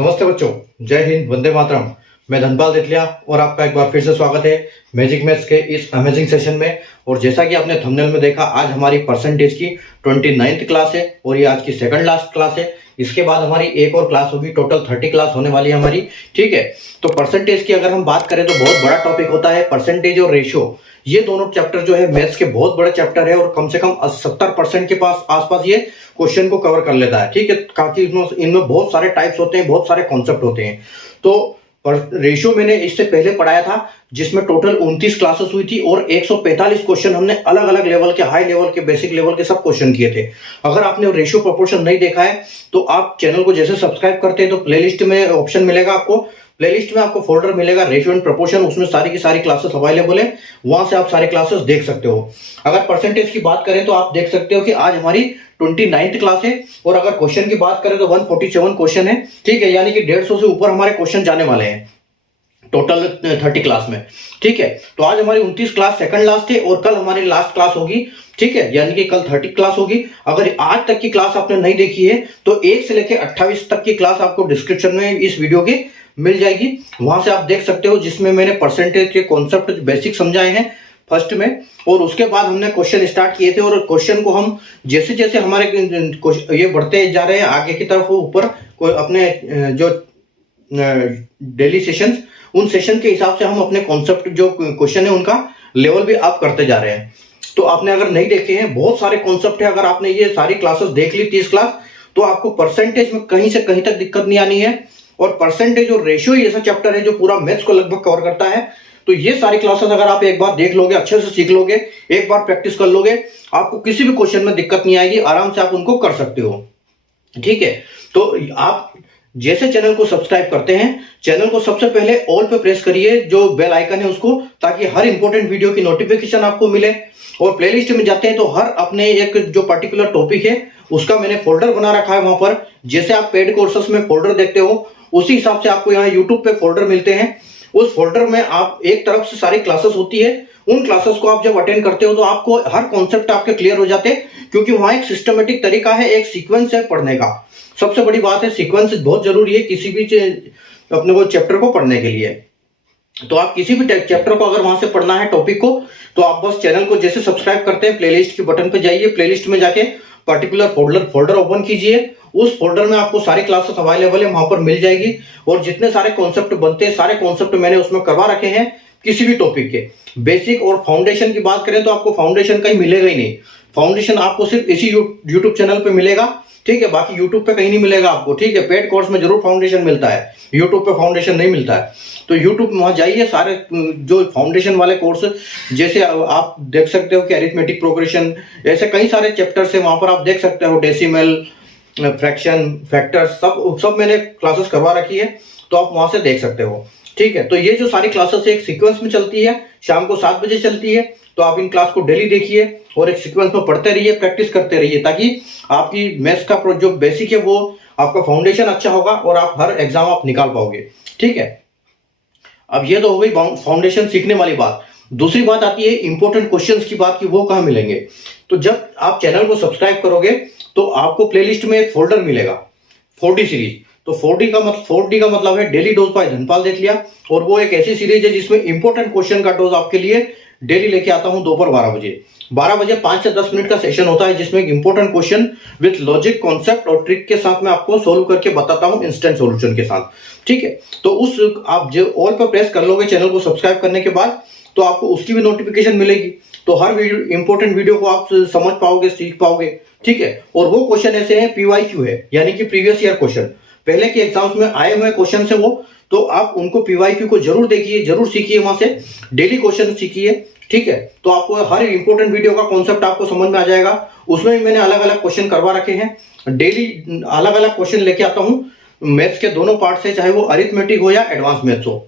नमस्ते बच्चों, जय हिंद, वंदे मातरम। मैं धनपाल देठलिया और आपका एक बार फिर से स्वागत है मैजिक मैथ्स के इस अमेजिंग सेशन में। और जैसा कि आपने थंबनेल में देखा, आज हमारी परसेंटेज की 29th क्लास है और ये आज की सेकंड लास्ट क्लास है। इसके बाद हमारी एक और क्लास होगी, टोटल 30 क्लास होने वाली है हमारी। ठीक है, तो परसेंटेज की अगर हम बात करें तो बहुत बड़ा टॉपिक होता है परसेंटेज और रेशियो। ये दोनों चैप्टर जो है मैथ्स के बहुत बड़े चैप्टर है और कम से कम 70% के पास आसपास ये क्वेश्चन को कवर कर लेता है। ठीक है, काफी इनमें बहुत सारे टाइप्स होते हैं, बहुत सारे कॉन्सेप्ट होते हैं। तो रेशियो मैंने इससे पहले पढ़ाया था, जिसमें टोटल 29 क्लासेस हुई थी और 145 क्वेश्चन हमने अलग अलग लेवल के, हाई लेवल के, बेसिक लेवल के सब क्वेश्चन किए थे। अगर आपने रेशियो प्रोपोर्शन नहीं देखा है तो आप चैनल को जैसे सब्सक्राइब करते हैं तो प्लेलिस्ट में ऑप्शन मिलेगा आपको, प्लेलिस्ट में आपको फोल्डर मिलेगा रेशियो एंड प्रोपोर्शन, उसमें सारी की सारी क्लासेस अवेलेबल है, वहां से आप सारे क्लासेस देख सकते हो। अगर परसेंटेज की बात करें तो आप देख सकते हो कि आज हमारी 29th क्लास है और अगर क्वेश्चन की बात करें तो 147 क्वेश्चन है। ठीक है, यानी कि 150 से ऊपर हमारे क्वेश्चन जाने वाले हैं टोटल 30 क्लास में। ठीक है, तो आज हमारी 29 क्लास सेकंड लास्ट है और कल हमारी लास्ट क्लास होगी। ठीक है, यानी कि कल 30 क्लास होगी। अगर आज तक की क्लास आपने नहीं देखी है तो 1 से लेकर 28 तक की क्लास आपको डिस्क्रिप्शन में इस वीडियो की मिल जाएगी, वहां से आप देख सकते हो, जिसमें मैंने परसेंटेज के कॉन्सेप्ट बेसिक समझाए हैं फर्स्ट में, और उसके बाद हमने क्वेश्चन स्टार्ट किए थे। और क्वेश्चन को हम जैसे जैसे हमारे ये बढ़ते जा रहे हैं आगे की तरफ ऊपर, अपने जो डेली सेशंस, उन सेशन के हिसाब से हम अपने कॉन्सेप्ट जो क्वेश्चन है उनका लेवल भी अप करते जा रहे हैं। तो आपने अगर नहीं देखे हैं, बहुत सारे कॉन्सेप्ट है, अगर आपने ये सारी क्लासेस देख ली 30 क्लास, तो आपको परसेंटेज में कहीं से कहीं तक दिक्कत नहीं आनी है। और परसेंटेज और रेशियो ही ऐसा चैप्टर है जो पूरा मैथ्स को लगभग कवर करता है। तो ये सारी क्लासेस अगर आप एक बार देख लोगे, अच्छे से सीख लोगे, एक बार प्रैक्टिस कर लोगे, आपको किसी भी क्वेश्चन में दिक्कत नहीं आएगी, आराम से आप उनको कर सकते हो। ठीक है, तो आप जैसे चैनल को सब्सक्राइब करते हैं, चैनल को सबसे पहले ऑल पे प्रेस करिए, जो बेल आइकन है उसको, ताकि हर इंपॉर्टेंट वीडियो की नोटिफिकेशन आपको मिले। और प्लेलिस्ट में जाते हैं तो हर अपने एक जो पर्टिकुलर टॉपिक है उसका मैंने फोल्डर बना रखा है वहां पर। जैसे आप पेड कोर्सेस में फोल्डर देखते हो, उसी हिसाब से आपको यहाँ यूट्यूब पे फोल्डर मिलते हैं। उस फोल्डर में आप एक तरफ से सारी क्लासेस होती है, उन क्लासेस को आप जब अटेंड करते हो तो आपको हर कॉन्सेप्ट आपके क्लियर हो जाते हैं, क्योंकि वहां एक सिस्टमेटिक तरीका है, एक सीक्वेंस है पढ़ने का। सबसे बड़ी बात है, सीक्वेंस बहुत जरूरी है किसी भी अपने को चैप्टर को पढ़ने के लिए। तो आप किसी भी चैप्टर को अगर वहां से पढ़ना है टॉपिक को, तो आप बस चैनल को जैसे सब्सक्राइब करते हैं, प्लेलिस्ट के बटन पे जाइए, प्लेलिस्ट में जाके पर्टिकुलर फोल्डर ओपन कीजिए। उस फोल्डर में आपको सारी क्लासेस अवेलेबल है, वहां पर मिल जाएगी। और जितने सारे कॉन्सेप्ट बनते हैं, सारे कॉन्सेप्ट मैंने उसमें करवा रखे हैं किसी भी टॉपिक के। बेसिक और फाउंडेशन की बात करें तो आपको फाउंडेशन कहीं मिलेगा ही नहीं, फाउंडेशन आपको सिर्फ इसी यूट्यूब चैनल पे मिलेगा। ठीक है, बाकी यूट्यूब पे कहीं नहीं मिलेगा आपको। ठीक है, पेड कोर्स में जरूर फाउंडेशन मिलता है, यूट्यूब पे फाउंडेशन नहीं मिलता है। तो यूट्यूब में वहां जाइए, सारे जो फाउंडेशन वाले कोर्स, जैसे आप देख सकते हो कि अरिथमेटिक प्रोग्रेशन, ऐसे कई सारे चैप्टर्स है, वहां पर आप देख सकते हो डेसिमल, फ्रैक्शन, फैक्टर, सब मैंने क्लासेस करवा रखी है, तो आप वहां से देख सकते हो। ठीक है, तो ये जो सारी क्लासेस एक सीक्वेंस में चलती है, शाम को 7 बजे चलती है, तो आप इन क्लास को डेली देखिए और एक सीक्वेंस में पढ़ते रहिए, प्रैक्टिस करते रहिए, ताकि आपकी मैथ्स का जो बेसिक है वो आपका फाउंडेशन अच्छा होगा और आप हर एग्जाम आप निकाल पाओगे। ठीक है, अब ये तो हो गई फाउंडेशन सीखने वाली बात। दूसरी बात आती है इंपॉर्टेंट क्वेश्चंस की बात, की वो कहां मिलेंगे। तो जब आप चैनल को सब्सक्राइब करोगे तो आपको प्लेलिस्ट में एक फोल्डर मिलेगा 4D सीरीज। तो 4D का मतलब है डेली डोज बाय धनपाल देठलिया, और वो एक ऐसी सीरीज है जिसमें इंपॉर्टेंट क्वेश्चन का डोज आपके लिए डेली लेके आता हूं दोपहर 12 बजे 5 से 10 मिनट का सेशन होता है, जिसमें एक important question with logic, concept और ट्रिक के साथ मैं आपको सोल्व करके बताता हूं इंस्टेंट सॉल्यूशन के साथ। ठीक है, तो उस आप जो ऑल पर प्रेस कर लोगे चैनल को सब्सक्राइब करने के बाद, तो आपको उसकी भी नोटिफिकेशन मिलेगी। तो हर इंपॉर्टेंट वीडियो को आप समझ पाओगे, सीख पाओगे। ठीक है, और वो क्वेश्चन ऐसे हैं, PYQ है, यानी कि प्रीवियस ईयर क्वेश्चन, पहले के एग्जाम्स में आए हुए क्वेश्चन है वो, तो आप उनको PYQ को जरूर देखिए, जरूर सीखिए, वहां से डेली क्वेश्चन सीखिए। ठीक है, तो आपको हर इंपॉर्टेंट वीडियो का कॉन्सेप्ट आपको समझ में आ जाएगा। उसमें भी मैंने अलग अलग क्वेश्चन करवा रखे हैं, डेली अलग अलग क्वेश्चन लेके आता हूं मैथ्स के दोनों पार्ट से, चाहे वो अरिथमेटिक हो या एडवांस मैथ्स हो,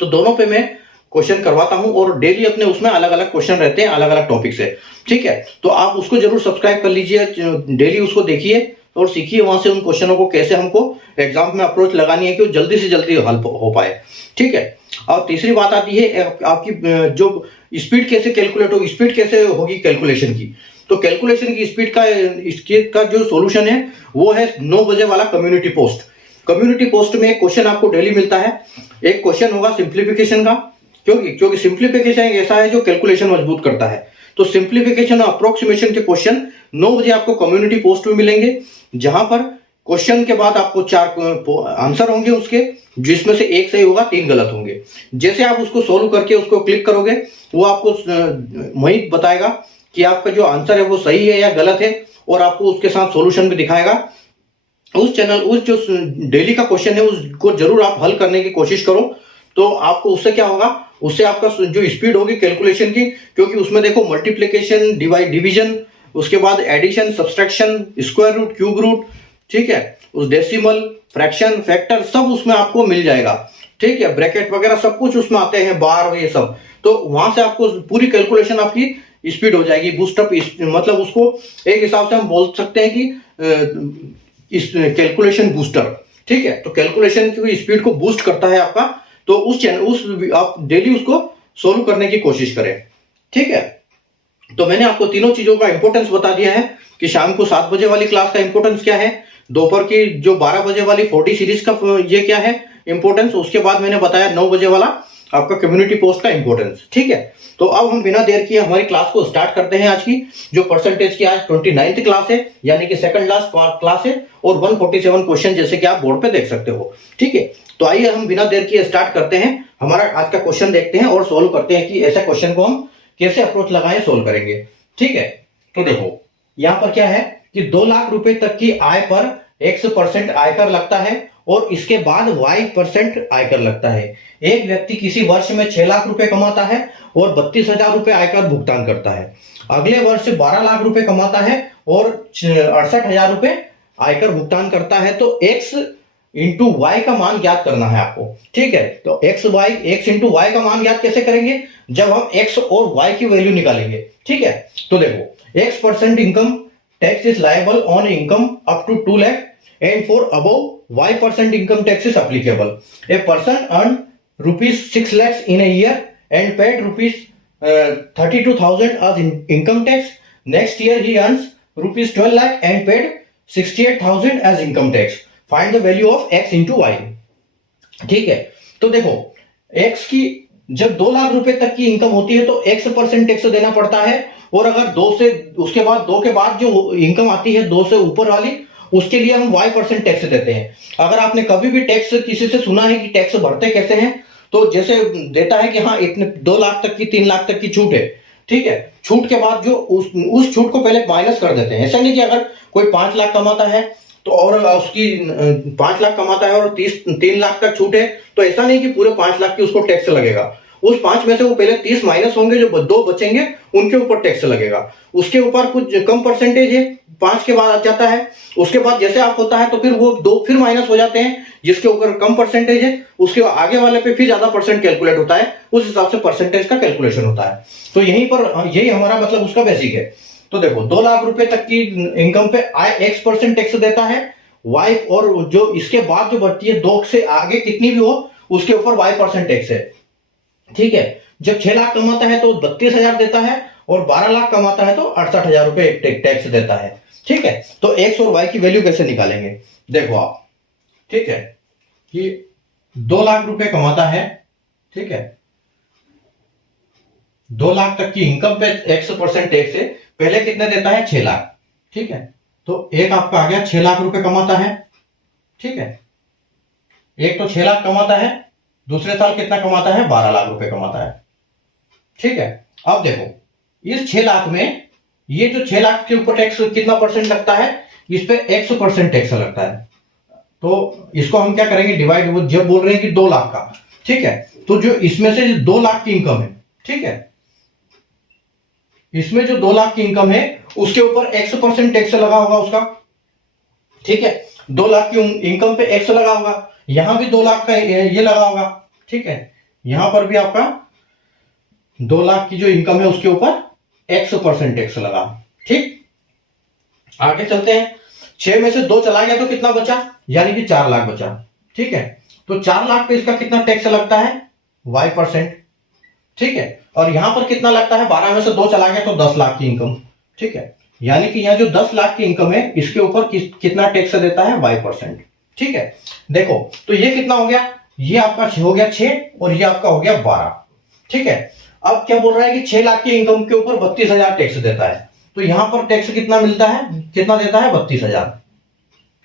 तो दोनों पे मैं क्वेश्चन करवाता हूं और डेली अपने उसमें अलग अलग क्वेश्चन रहते हैं, अलग अलग टॉपिक से। ठीक है, तो आप उसको जरूर सब्सक्राइब कर लीजिए, डेली उसको देखिए और सीखिए वहां से उन क्वेश्चनों को कैसे हमको एग्जाम में अप्रोच लगानी है कि वो जल्दी से जल्दी हल हो पाए। ठीक है, और तीसरी बात आती है आपकी जो स्पीड कैसे कैलकुलेट होगी, स्पीड कैसे होगी कैलकुलेशन की। तो कैलकुलेशन की स्पीड का इसका जो सॉल्यूशन है वो है 9 बजे वाला कम्युनिटी पोस्ट। कम्युनिटी पोस्ट में एक क्वेश्चन आपको डेली मिलता है। एक क्वेश्चन होगा सिंप्लीफिकेशन का, क्योंकि सिंप्लीफिकेशन एक ऐसा है जो कैलकुलेशन मजबूत करता है। तो सिंप्लीफिकेशन और अप्रोक्सीमेशन के क्वेश्चन 9 बजे आपको कम्युनिटी पोस्ट में मिलेंगे, जहां पर क्वेश्चन के बाद आपको 4 आंसर होंगे उसके, जिसमें से एक सही होगा, 3 गलत होंगे। जैसे आप उसको सोल्व करके उसको क्लिक करोगे, वो आपको वही बताएगा कि आपका जो आंसर है वो सही है या गलत है, और आपको उसके साथ सॉल्यूशन भी दिखाएगा। उस जो डेली का क्वेश्चन है उसको जरूर आप हल करने की कोशिश करो। तो आपको उससे क्या होगा, उससे आपका जो स्पीड होगी कैलकुलेशन की, क्योंकि उसमें देखो मल्टीप्लिकेशन, डिवीजन, उसके बाद addition, subtraction, square root, cube root, ठीक है, उस डेसिमल, फ्रैक्शन, फैक्टर सब उसमें आपको मिल जाएगा। ठीक है, ब्रैकेट वगैरह सब कुछ उसमें आते हैं, बार, ये सब। तो वहां से आपको पूरी कैलकुलेशन आपकी स्पीड हो जाएगी, बूस्टअप, मतलब उसको एक हिसाब से हम बोल सकते हैं कि इस कैलकुलेशन बूस्टर। ठीक है, तो कैलकुलेशन की स्पीड को बूस्ट करता है आपका। तो आप डेली उसको सोल्व करने की कोशिश करें। ठीक है, तो मैंने आपको तीनों चीजों का इंपॉर्टेंस बता दिया है कि शाम को 7 बजे वाली क्लास का इंपॉर्टेंस क्या है, दोपहर की जो 12 बजे वाली 40 सीरीज का ये क्या है इंपॉर्टेंस, उसके बाद मैंने बताया 9 बजे वाला आपका कम्युनिटी पोस्ट का इंपॉर्टेंस। ठीक है, तो अब हम बिना देर किए हमारी क्लास को स्टार्ट करते हैं। आज की जो परसेंटेज की आज 29th क्लास है, यानी कि सेकंड लास्ट क्लास है, और 147 क्वेश्चन जैसे कि आप बोर्ड पे देख सकते हो। ठीक है, तो आइए हम बिना देर किए स्टार्ट करते हैं। हमारा आज का क्वेश्चन देखते हैं और सोल्व करते हैं कि ऐसे क्वेश्चन को हम कैसे अप्रोच लगाए सोल्व करेंगे। ठीक है, तो देखो यहां पर क्या है कि 2 लाख रुपए तक की आय पर X% आयकर लगता है और इसके बाद Y% आयकर लगता है। एक व्यक्ति किसी वर्ष में 6 लाख रुपए कमाता है और 32,000 रुपए आयकर भुगतान करता है। अगले वर्ष 12 लाख रुपए कमाता है और 68,000 रुपए आयकर भुगतान करता है। तो X इंटू वाई का मान ज्ञात करना है आपको। ठीक है, तो X इंटू वाई का मान ज्ञात कैसे करेंगे, जब हम X और Y की वैल्यू निकालेंगे। ठीक है, तो देखो X% income tax is liable on income up to 2 lakh and for above Y% income tax is applicable. A person earned rupees 6 lakhs in a year and paid rupees 32,000 as income tax. Next year he earns rupees 12 lakh and paid 68,000 as income tax. Find the value of X into Y. ठीक है, तो देखो X की जब 2 लाख रुपए तक की income होती है तो X% टैक्स देना पड़ता है, और अगर 2 से उसके बाद 2 के बाद जो इनकम आती है 2 से ऊपर वाली, उसके लिए हम Y% टैक्स देते हैं। अगर आपने कभी भी टैक्स किसी से सुना है कि टैक्स भरते कैसे हैं, तो जैसे देता है कि हाँ इतने 2 लाख तक की 3 लाख तक की छूट है। ठीक है, छूट के बाद जो उस छूट को पहले माइनस कर देते हैं। ऐसा नहीं कि अगर कोई 5 लाख कमाता है तो और उसकी 5 लाख कमाता है और 3 लाख तक छूट है, तो ऐसा नहीं कि पूरे 5 लाख की उसको टैक्स लगेगा। उस 5 में से वो पहले 30 माइनस होंगे, जो 2 बचेंगे उनके ऊपर टैक्स लगेगा। उसके ऊपर कुछ कम परसेंटेज है, 5 के बाद आ जाता है। उसके बाद जैसे आप होता है तो फिर वो 2 फिर माइनस हो जाते हैं, जिसके ऊपर कम परसेंटेज है उसके आगे वाले पे फिर ज्यादा परसेंट कैलकुलेट होता है, उस हिसाब से परसेंटेज का कैलकुलेशन होता है। तो यहीं पर यही हमारा मतलब उसका बेसिक है। तो देखो 2 लाख रुपए तक की इनकम पे X% टैक्स देता है Y, और जो इसके बाद जो बढ़ती है 2 से आगे कितनी भी हो उसके ऊपर Y% टैक्स है। ठीक है, जब 6 लाख कमाता है तो 32,000 देता है, और 12 लाख कमाता है तो 68,000 रुपए टैक्स देता है। ठीक है, तो X और Y की वैल्यू कैसे निकालेंगे, देखो आप। ठीक है, कि 2 लाख रुपए कमाता है, ठीक है, 2 लाख तक की इनकम पे X% टैक्स है, पहले कितने देता है 6 लाख। ठीक है, तो एक आपका आ गया 6 लाख रुपए कमाता है। ठीक है, एक तो 6 लाख कमाता है, दूसरे साल कितना कमाता है 12 लाख रुपए कमाता है। ठीक है, अब देखो इस 6 लाख में ये जो 6 लाख के ऊपर टैक्स कितना परसेंट लगता है, इस पे X% टैक्स लगता है। तो इसको हम क्या करेंगे, डिवाइड, वो जब बोल रहे हैं कि 2 लाख का। ठीक है, तो जो इसमें से 2 लाख की इनकम है, ठीक है, इसमें जो 2 लाख की इनकम है उसके ऊपर X% टैक्स लगा होगा उसका। ठीक है, 2 लाख की इनकम पे X लगा होगा, यहां भी 2 लाख का ये लगा होगा। ठीक है, यहां पर भी आपका 2 लाख की जो इनकम है उसके ऊपर X% टैक्स लगा। ठीक, आगे चलते हैं। 6 में से 2 चला गया तो कितना बचा, यानी कि 4 लाख बचा। ठीक है, तो 4 लाख पे इसका कितना टैक्स लगता है Y%। ठीक है, और यहां पर कितना लगता है, 12 में से 2 चला गया तो 10 लाख की इनकम। ठीक है, यानी कि यहां जो 10 लाख की इनकम है इसके ऊपर कितना टैक्स देता है Y%। ठीक है। देखो तो ये कितना हो गया, ये आपका हो गया 6 और ये आपका हो गया 12, ठीक है। अब क्या बोल रहा है कि 6 लाख की इनकम के ऊपर 32,000 टैक्स देता है, तो यहां पर टैक्स कितना मिलता है, कितना देता है 32,000,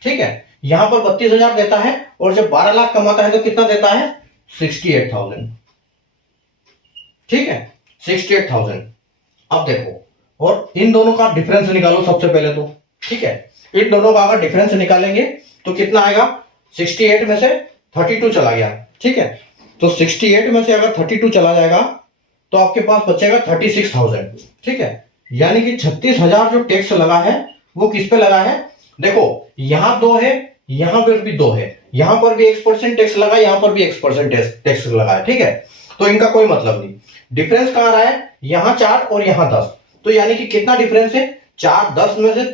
ठीक है। यहां पर 32,000 देता है और जब 12 लाख कमाता है तो कितना देता है 68,000, ठीक है 68,000। अब देखो और इन दोनों का डिफरेंस निकालो सबसे पहले तो, ठीक है। इन दोनों का अगर डिफरेंस निकालेंगे तो कितना आएगा, 68 में से 32 चला गया, ठीक है। तो 68 में से अगर 32 चला जाएगा तो आपके पास बचेगा 36,000, ठीक है। यानी कि 36,000 जो टैक्स लगा है वो किस पे लगा है, देखो यहां 2 है, यहां पर भी 2 है, यहां पर भी X% टैक्स लगा, यहां पर भी X% टैक्स लगा है, ठीक है। तो इनका कोई मतलब नहीं। डिफरेंस कहां रहा है, यहां 4 और यहां 10, तो यानी कि कितना डिफरेंस है 4, 10 में से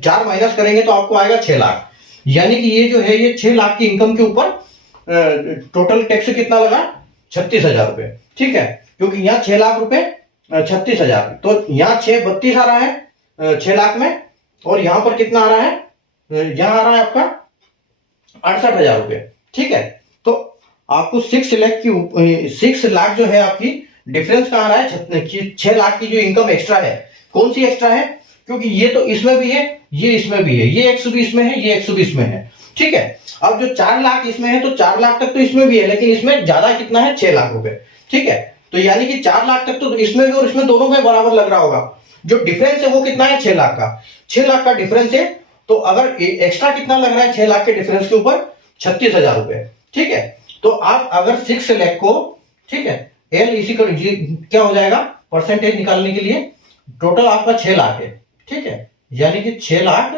4 माइनस करेंगे तो आपको आएगा 6 लाख। यानी कि ये जो है ये 6 लाख की इनकम के ऊपर टोटल टैक्स कितना लगा 36,000 रुपए, ठीक है। क्योंकि यहाँ 6 लाख रुपए 36,000, तो यहाँ 6 32 आ रहा है 6 लाख में, और यहां पर कितना आ रहा है, यहां आ रहा है आपका 68,000 रुपए, ठीक है। तो आपको 6 लाख जो है आपकी डिफरेंस कहां रहा है, 6 लाख की जो इनकम एक्स्ट्रा है, कौन सी एक्स्ट्रा है, क्योंकि ये तो इसमें भी है, ये इसमें भी है, ये 120 में है, ये 120 में है, ठीक है। अब जो 4 लाख इसमें है तो 4 लाख तक तो इसमें भी है, लेकिन इसमें ज्यादा कितना है 6 लाख रुपए, ठीक है। तो यानी कि 4 लाख तक तो इसमें भी और इसमें दोनों में बराबर लग रहा होगा। जो डिफरेंस है वो कितना है 6 लाख का, 6 लाख का डिफरेंस है। तो अगर एक्स्ट्रा कितना लग रहा है 6 लाख के डिफरेंस के ऊपर 36,000 रुपए, ठीक है। तो आप अगर 6 लाख को, ठीक है, एल इसी को क्या हो जाएगा परसेंटेज निकालने के लिए, टोटल आपका 6 लाख है, ठीक है। यानी कि 6 लाख,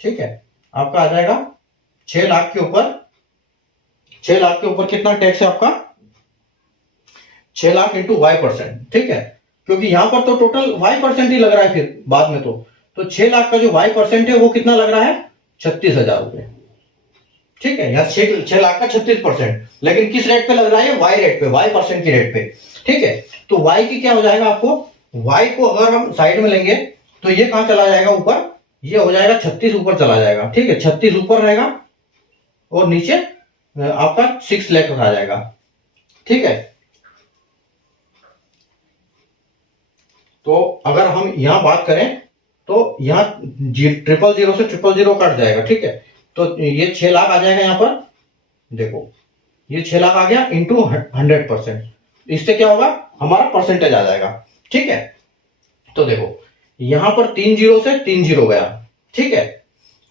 ठीक है, आपका आ जाएगा 6 लाख के ऊपर, 6 लाख के ऊपर कितना टैक्स है आपका 6 लाख इंटू Y%, ठीक है। क्योंकि यहां पर तो टोटल Y% ही लग रहा है फिर बाद में, तो 6 लाख का जो Y% है वो कितना लग रहा है 36,000 रुपए, ठीक है। यहाँ 6 लाख का 36%, लेकिन किस रेट पे लग रहा है, Y रेट पे, Y% की रेट पे, ठीक है। तो Y की क्या हो जाएगा आपको, Y को अगर हम साइड में लेंगे तो ये कहां चला जाएगा ऊपर, ये हो जाएगा 36 ऊपर चला जाएगा, ठीक है। 36 ऊपर रहेगा और नीचे आपका 6 लाख आ जाएगा, ठीक है। तो अगर हम यहां बात करें तो यहां 000 से 000 कट जाएगा, ठीक है। तो ये 6 लाख आ जाएगा, यहां पर देखो ये 6 लाख आ गया इंटू 100%, इससे क्या होगा हमारा परसेंटेज आ जाएगा, ठीक है। तो देखो यहां पर 3 0 से 3 0 गया, ठीक है,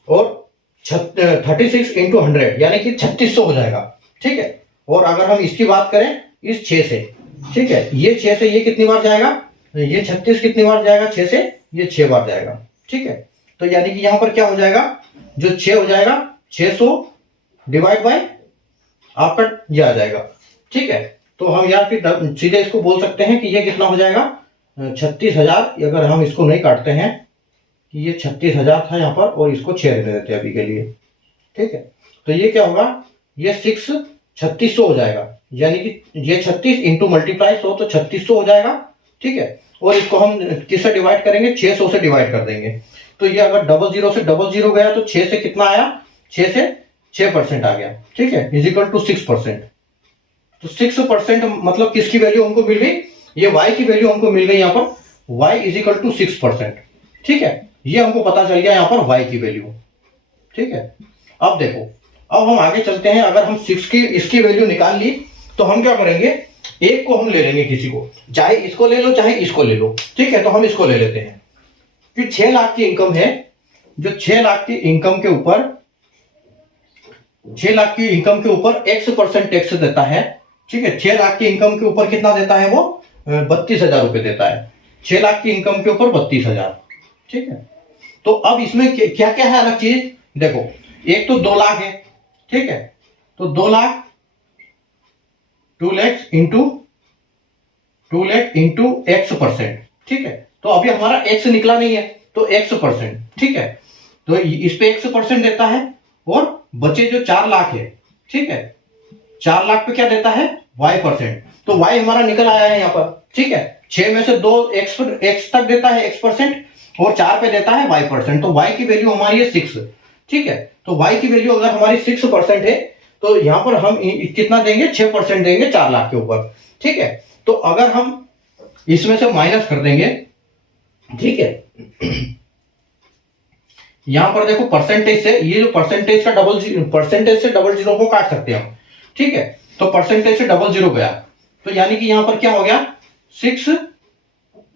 और 36 इंटू 100 यानी कि 3600 हो जाएगा, ठीक है। और अगर हम इसकी बात करें इस 6 से, ठीक है, ये 6 से ये कितनी बार जाएगा, ये 36 कितनी बार जाएगा 6 से, ये 6 बार जाएगा, ठीक है। तो यानी कि यहां पर क्या हो जाएगा, जो 6 हो जाएगा 600 डिवाइड बाय आपका ये आ जाएगा, ठीक है। तो हम यार फिर सीधे इसको बोल सकते हैं कि ये कितना हो जाएगा 36,000, अगर हम इसको नहीं काटते हैं कि ये 36,000 था यहाँ पर, और इसको 6 रहने देते हैं अभी के लिए, ठीक है। तो ये क्या होगा, ये 3600 हो जाएगा, यानी कि ये 36 इंटू मल्टीप्लाई 100 तो 3600 हो जाएगा, ठीक है। और इसको हम किससे डिवाइड करेंगे, 600 से डिवाइड कर देंगे। तो ये अगर 00 से 00 गया तो 6 से कितना आया, 6 से 6% आ गया, ठीक है, इज इक्वल टू 6%। तो 6% मतलब किसकी वैल्यू हमको मिल गई, ये y की वैल्यू हमको मिल गई यहाँ पर, y इज इक्वल टू 6%, ठीक है। ये हमको पता चल गया यहाँ पर y की वैल्यू, ठीक है। अब देखो, अब हम आगे चलते हैं। अगर हम 6 की इसकी वैल्यू निकाल ली तो हम क्या करेंगे, एक को हम ले लेंगे किसी को, चाहे इसको ले लो चाहे इसको ले लो, ठीक है। तो हम इसको ले लेते हैं कि 6 लाख की इनकम है, जो 6 लाख की इनकम के ऊपर 6 लाख की इनकम के ऊपर X% टैक्स देता है, ठीक है। 6 लाख की इनकम के ऊपर कितना देता है वो 32,000 रुपए देता है, 6 लाख की इनकम के ऊपर 32,000, ठीक है। तो अब इसमें क्या क्या है अलग चीज, देखो एक तो 2 लाख है, ठीक है। तो 2 लाख 2 लाख इंटू X%, ठीक है। तो अभी हमारा X निकला नहीं है तो X%, ठीक है। तो इस पे X% देता है, और बचे जो 4 लाख है, ठीक है, 4 लाख पे क्या देता है Y%। तो Y हमारा निकल आया है यहाँ पर, ठीक है। 6 में से 2 X तक देता है X%, और 4 पे देता है Y%। तो Y की वैल्यू हमारी है 6, ठीक है। तो y की वैल्यू अगर हमारी 6% है तो यहाँ पर हम कितना देंगे, 6% देंगे 4 लाख के ऊपर, ठीक है। तो अगर हम इसमें से माइनस कर देंगे, ठीक है, यहां पर देखो परसेंटेज से, ये जो परसेंटेज का परसेंटेज से डबल जीरो को काट सकते हैं हम, ठीक है। तो परसेंटेज से डबल जीरो गया, तो यानी कि यहां पर क्या हो गया, 6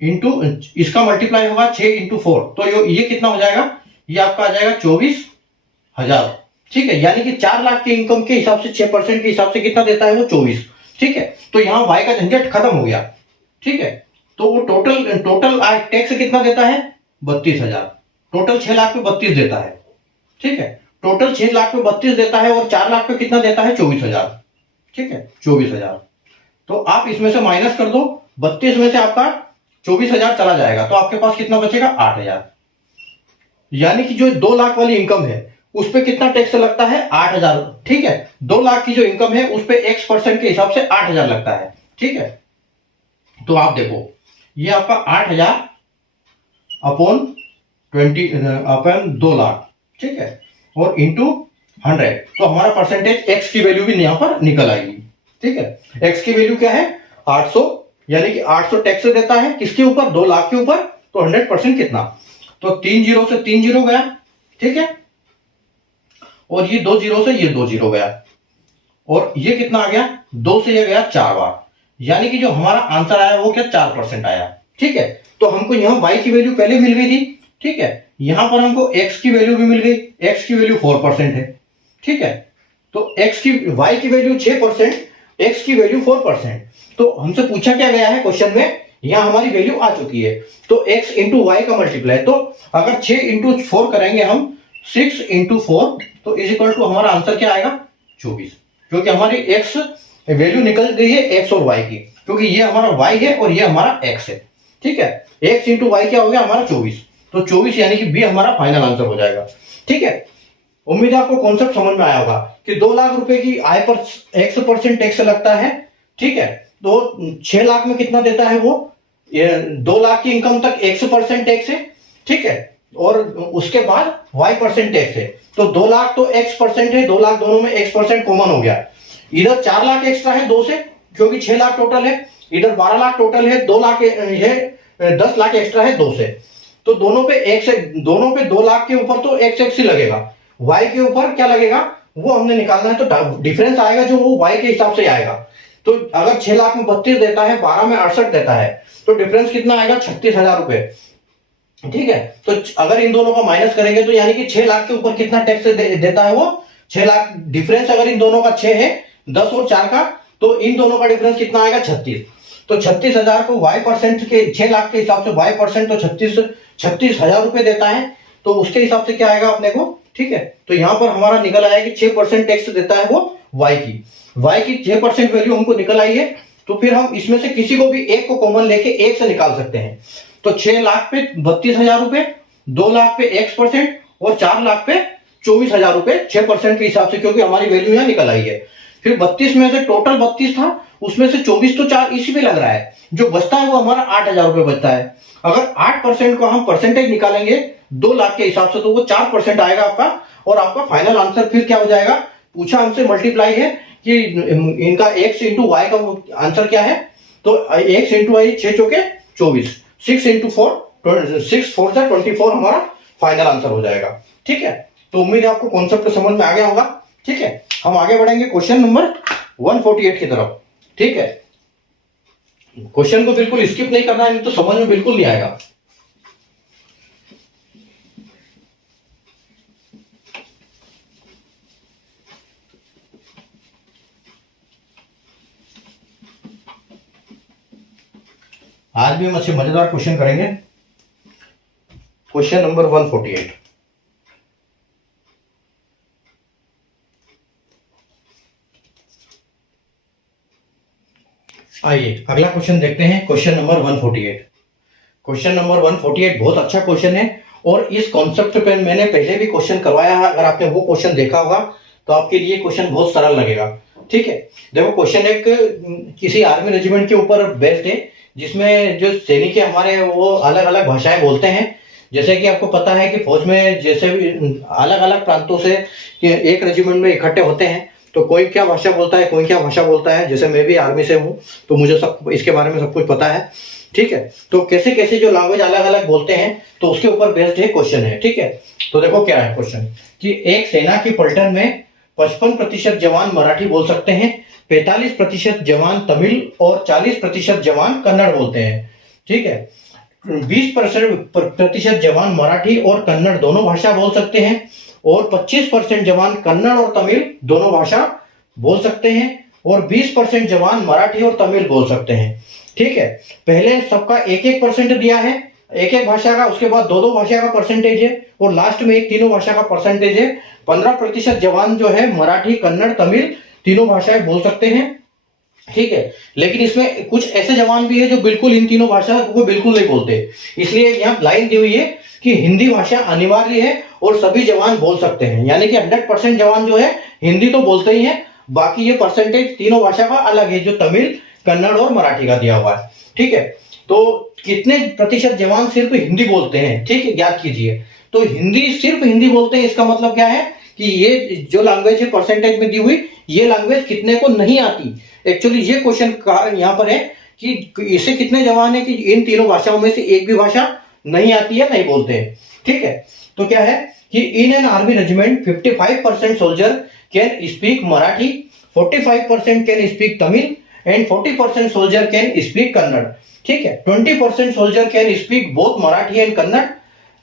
इंटू, इसका मल्टीप्लाई होगा 6 इंटू 4, तो ये कितना हो जाएगा, ये आपका आ जाएगा 24,000, ठीक है। यानी कि 4 लाख के इनकम के हिसाब से 6% के हिसाब से कितना देता है वो 24, ठीक है। तो यहाँ y का झंझट खत्म हो गया, ठीक है। तो वो टोटल टैक्स कितना देता है, 32,000, टोटल 6 लाख पे 32 देता है, ठीक है। टोटल 6 लाख पे 32 देता है और 4 लाख पे कितना देता है, 24,000, ठीक है, 24,000। तो आप इसमें से माइनस कर दो, 32 में से आपका 24,000 चला जाएगा, तो आपके पास कितना बचेगा, 8,000। यानी कि जो 2 लाख वाली इनकम है उस पे कितना टैक्स लगता है, 8,000, ठीक है। 2 लाख की जो इनकम है उस पे X% के हिसाब से 8,000 लगता है, ठीक है। तो आप देखो ये आपका 8,000 अपॉन 2 लाख, ठीक है, और इंटू 100, तो हमारा परसेंटेज एक्स की वैल्यू भी यहां पर निकल आएगी, ठीक है। एक्स की वैल्यू क्या है, 800, यानी कि 800 टैक्स देता है किसके ऊपर, 2 लाख के ऊपर, तो 100% कितना, तो 3 जीरो से 3 जीरो गया, ठीक है, और ये 2 जीरो से ये 2 जीरो गया, और ये कितना आ गया, 2 से ये गया 4 बार, यानी कि जो हमारा आंसर आया वो क्या, 4% आया, ठीक है। तो हमको यहाँ y की वैल्यू पहले मिल गई थी, ठीक है, यहां पर हमको x की वैल्यू भी मिल गई, x की वैल्यू 4% है, ठीक है। तो y की वैल्यू 6%, x की वैल्यू 4%, तो हमसे पूछा क्या गया है क्वेश्चन में, यहां हमारी वैल्यू आ चुकी है, तो x इंटू वाई का मल्टीप्लाई, तो अगर 6 इंटू 4 करेंगे हम, 6 इंटू 4, तो इज इक्वल टू हमारा आंसर क्या आएगा, 24, क्योंकि हमारी x वैल्यू निकल गई है x और y की, क्योंकि ये हमारा y है और ये हमारा x है, ठीक है। x इंटू वाई क्या हो गया हमारा 24, तो 24 यानी कि बी हमारा फाइनल आंसर हो जाएगा, ठीक है। उम्मीद है आपको कॉन्सेप्ट समझ में आया होगा कि 2 लाख रुपए की आय पर X% टैक्स लगता है, ठीक है। तो 6 लाख में कितना देता है वो, ये 2 लाख की इनकम तक X% टैक्स है, ठीक है, और उसके बाद Y% टैक्स है। तो 2 लाख तो X% है, 2 लाख दोनों में X% कॉमन हो गया, इधर 4 लाख एक्स्ट्रा है 2 से, क्योंकि 6 लाख टोटल है, इधर 12 लाख टोटल है, 2 लाख है, 10 लाख एक्स्ट्रा है 2 से, तो दोनों पे 2 लाख के ऊपर तो x ही लगेगा, y के ऊपर क्या लगेगा वो हमने निकालना है, तो डिफरेंस आएगा जो वो y के हिसाब से आएगा। तो अगर 6 लाख में 32 देता है, 12 में 68 देता है, तो डिफरेंस कितना आएगा, 36,000 रुपए, ठीक है। तो अगर इन दोनों का माइनस करेंगे तो यानी कि 6 लाख के ऊपर कितना टैक्स देता है वो, 6 लाख, डिफरेंस अगर इन दोनों का 6 है, 10 और 4 का, तो इन दोनों का डिफरेंस कितना आएगा, 36। तो 36,000 को Y% के, 6 लाख के हिसाब से Y% तो 36,000 रुपए देता है, तो उसके हिसाब से क्या आएगा अपने को, ठीक है। तो यहां पर हमारा निकल आया कि 6% टैक्स देता है वो Y की 6% वैल्यू हमको निकल आई है। तो फिर हम इसमें से किसी को भी एक को कॉमन लेके एक से निकाल सकते हैं। तो 6 लाख पे 32,000 रुपए, 2 लाख पे X% और 4 लाख पे 24,000 रुपए 6% के हिसाब से, क्योंकि हमारी वैल्यू यहां निकल आई है। फिर 32 में से टोटल 32 था, उसमें से 24 तो 4 इसी में लग रहा है, जो बचता है वो हमारा 8,000 रुपए बचता है। अगर 8% को हम परसेंटेज निकालेंगे 2 लाख के हिसाब से, तो वो 4% आएगा आपका, और आपका फाइनल आंसर फिर क्या हो जाएगा, पूछा हमसे मल्टीप्लाई है कि इनका x इंटू वाई का आंसर क्या है, तो x इंटू वाई 6 चौके 24, 6 इंटू 4, 6 4 जा 24 हमारा फाइनल आंसर हो जाएगा, ठीक है। तो उम्मीद है आपको कॉन्सेप्ट समझ में आ गया होगा, ठीक है। हम आगे बढ़ेंगे क्वेश्चन नंबर 148 की तरफ, ठीक है। क्वेश्चन को बिल्कुल स्किप नहीं करना है, नहीं तो समझ में बिल्कुल नहीं आएगा। आज भी हम अच्छे मजेदार क्वेश्चन करेंगे। क्वेश्चन नंबर 148, आइए अगला क्वेश्चन देखते हैं। क्वेश्चन नंबर 148, क्वेश्चन नंबर 148 बहुत अच्छा क्वेश्चन है, और इस कॉन्सेप्ट पे मैंने पहले भी क्वेश्चन करवाया है। अगर आपने वो क्वेश्चन देखा होगा तो आपके लिए क्वेश्चन बहुत सरल लगेगा, ठीक है। देखो क्वेश्चन एक किसी आर्मी रेजिमेंट के ऊपर बेस्ड है, जिसमें जो सैनिक है हमारे वो अलग अलग भाषाएं बोलते हैं, जैसे कि आपको पता है कि फौज में जैसे भी अलग अलग प्रांतों से एक रेजिमेंट में इकट्ठे होते हैं, तो कोई क्या भाषा बोलता है, कोई क्या भाषा बोलता है। जैसे मैं भी आर्मी से हूँ तो मुझे सब इसके बारे में सब कुछ पता है, ठीक है। तो कैसे कैसे जो लैंग्वेज अलग अलग बोलते हैं, तो उसके ऊपर बेस्ड है क्वेश्चन है, ठीक है। तो देखो क्या है क्वेश्चन कि एक सेना की पलटन में 55% जवान मराठी बोल सकते हैं, 45% जवान तमिल और 40% जवान कन्नड़ बोलते हैं, ठीक है। 20% जवान मराठी और कन्नड़ दोनों भाषा बोल सकते हैं और 25% जवान कन्नड़ और तमिल दोनों भाषा बोल सकते हैं और 20% जवान मराठी और तमिल बोल सकते हैं, ठीक है। पहले सबका 1-1% दिया है, एक एक भाषा का, उसके बाद 2-2 भाषा का परसेंटेज है और लास्ट में एक तीनों भाषा का परसेंटेज है। 15% जवान जो है मराठी कन्नड़ तमिल तीनों भाषाएं बोल सकते हैं, ठीक है। लेकिन इसमें कुछ ऐसे जवान भी है जो बिल्कुल इन तीनों भाषा को बिल्कुल नहीं बोलते, इसलिए यहाँ लाइन दी हुई है कि हिंदी भाषा अनिवार्य है और सभी जवान बोल सकते हैं, यानी कि 100% जवान जो है हिंदी तो बोलते ही है, बाकी ये परसेंटेज तीनों भाषा का अलग है जो तमिल कन्नड़ और मराठी का दिया हुआ है, ठीक है। तो कितने प्रतिशत जवान सिर्फ हिंदी बोलते हैं, ठीक है, याद कीजिए। तो हिंदी सिर्फ हिंदी बोलते हैं, इसका मतलब क्या है कि ये जो लैंग्वेज है परसेंटेज में दी हुई, ये लैंग्वेज कितने को नहीं आती। एक्चुअली ये क्वेश्चन यहाँ पर है कि इसे कितने जवान है कि इन तीनों भाषाओं में से एक भी भाषा नहीं आती है, नहीं बोलते हैं, ठीक है। तो क्या है कि in an army regiment 55% soldier can speak Marathi, 45% can speak Tamil and 40% soldier can speak Kannada, ठीक है। 20% soldier can speak both Marathi and Kannada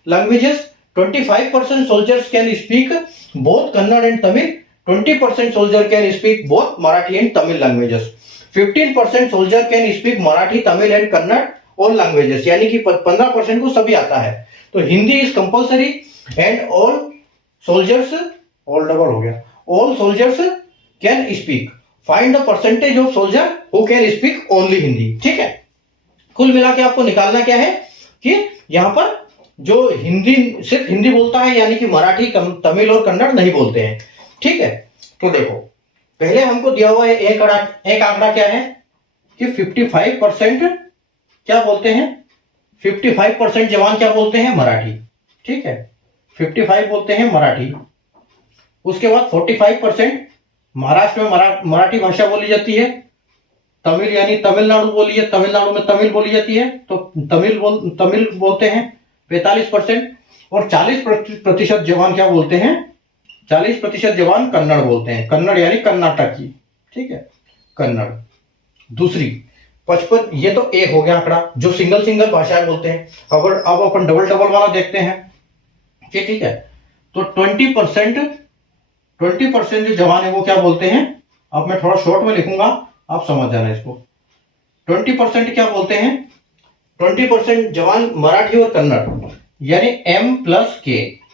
languages, 25% soldiers can speak both Kannada and Tamil, 20% soldier can speak both Marathi and Tamil languages, 15% soldier can speak Marathi, Tamil and Kannada all languages, यानी कि 15% को सभी आता है। तो Hindi is compulsory and all soldiers, all double हो गया, all soldiers can speak, find the percentage of soldier who can speak only Hindi, ठीक है। कुल मिला के आपको निकालना क्या है कि यहाँ पर जो हिंदी सिर्फ हिंदी बोलता है, यानी कि मराठी तमिल और कन्नड़ नहीं बोलते हैं, ठीक है। तो देखो पहले हमको दिया हुआ है एक आंकड़ा क्या है कि 55% क्या बोलते हैं, 55% जवान क्या बोलते हैं, मराठी, ठीक है, 55 बोलते हैं मराठी। उसके बाद 45% महाराष्ट्र में मराठी भाषा बोली जाती है, तमिल यानी तमिलनाडु बोली है, तमिलनाडु में तमिल बोली जाती है तो तमिल बोलते हैं 45%, और 40% जवान क्या बोलते हैं, 40% जवान कन्नड़ बोलते हैं, कन्नड़ यानी कर्नाटक की, ठीक है, कन्नड़। दूसरी 55, ये तो एक हो गया आंकड़ा जो सिंगल भाषाएं बोलते हैं। अब अपन डबल वाला देखते हैं कि ठीक है, तो 20% जो जवान है वो क्या बोलते हैं, अब मैं थोड़ा शॉर्ट में लिखूंगा, आप समझ जाना इसको। 20% क्या बोलते हैं, 20% जवान मराठी और कन्नड़, यानी M+K,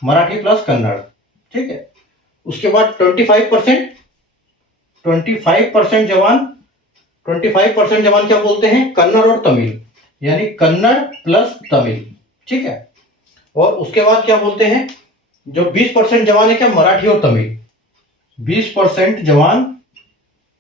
मराठी प्लस कन्नड़, ठीक है। उसके बाद 25% जवान क्या बोलते हैं, कन्नड़ और तमिल, यानी कन्नड़ प्लस तमिल, ठीक है। और उसके बाद क्या बोलते हैं, जो 20% जवान है क्या, मराठी और तमिल, 20% जवान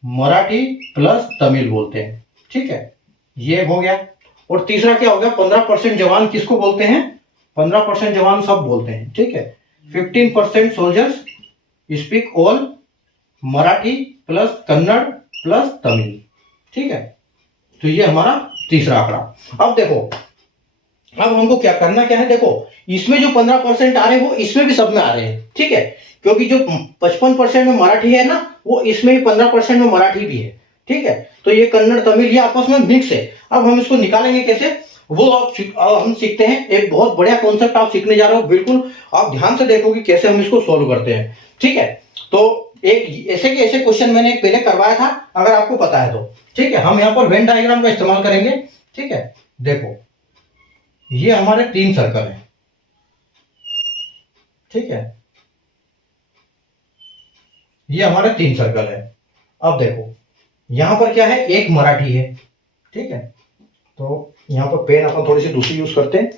मराठी प्लस तमिल बोलते हैं, ठीक है, ये हो गया। और तीसरा क्या हो गया, 15% जवान किसको बोलते हैं, 15% जवान सब बोलते हैं, ठीक है। 15% soldiers speak all Marathi plus Kannada plus Tamil, ठीक है। तो ये हमारा तीसरा आंकड़ा। अब देखो, अब हमको क्या करना क्या है, देखो इसमें जो 15% आ रहे हैं वो इसमें भी सब में आ रहे हैं, ठीक है, क्योंकि जो 55% में मराठी है ना, वो इसमें भी 15% में मराठी भी है, ठीक है। तो ये कन्नड़ तमिल ये आपस में मिक्स है। अब हम इसको निकालेंगे कैसे, वो अब हम सीखते हैं। एक बहुत बढ़िया कॉन्सेप्ट आप सीखने जा रहे हो, बिल्कुल आप ध्यान से देखोगे कैसे हम इसको सोल्व करते हैं, ठीक है। तो एक ऐसे क्वेश्चन मैंने पहले करवाया था, अगर आपको पता है तो, ठीक है। हम यहाँ पर वेन डायग्राम का इस्तेमाल करेंगे, ठीक है। देखो ये हमारे 3 सर्कल हैं, ठीक है, ये हमारे 3 सर्कल है। अब देखो यहां पर क्या है, एक मराठी है, ठीक है। तो यहां पर पेन अपन थोड़ी सी दूसरी यूज करते हैं,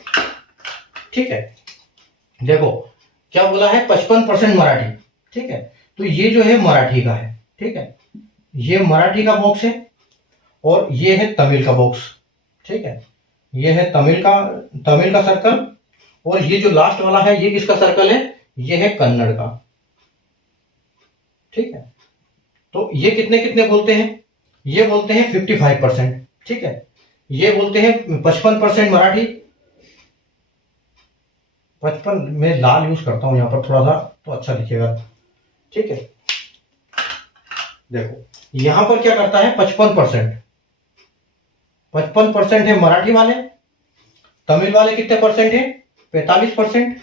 ठीक है। देखो क्या बोला है, 55% मराठी, ठीक है। तो ये जो है मराठी का है, ठीक है, ये मराठी का बॉक्स है और ये है तमिल का बॉक्स, ठीक है। ये है तमिल का सर्कल और ये जो लास्ट वाला है ये किसका सर्कल है, ये है कन्नड़ का। ठीक है, तो ये कितने कितने बोलते हैं, ये बोलते हैं 55%। ठीक है, ये बोलते हैं 55% मराठी। 55 में लाल यूज करता हूं यहां पर थोड़ा सा तो अच्छा दिखेगा। ठीक है, देखो यहां पर क्या करता है 55%। 55% है मराठी वाले, तमिल वाले कितने परसेंट है 45%।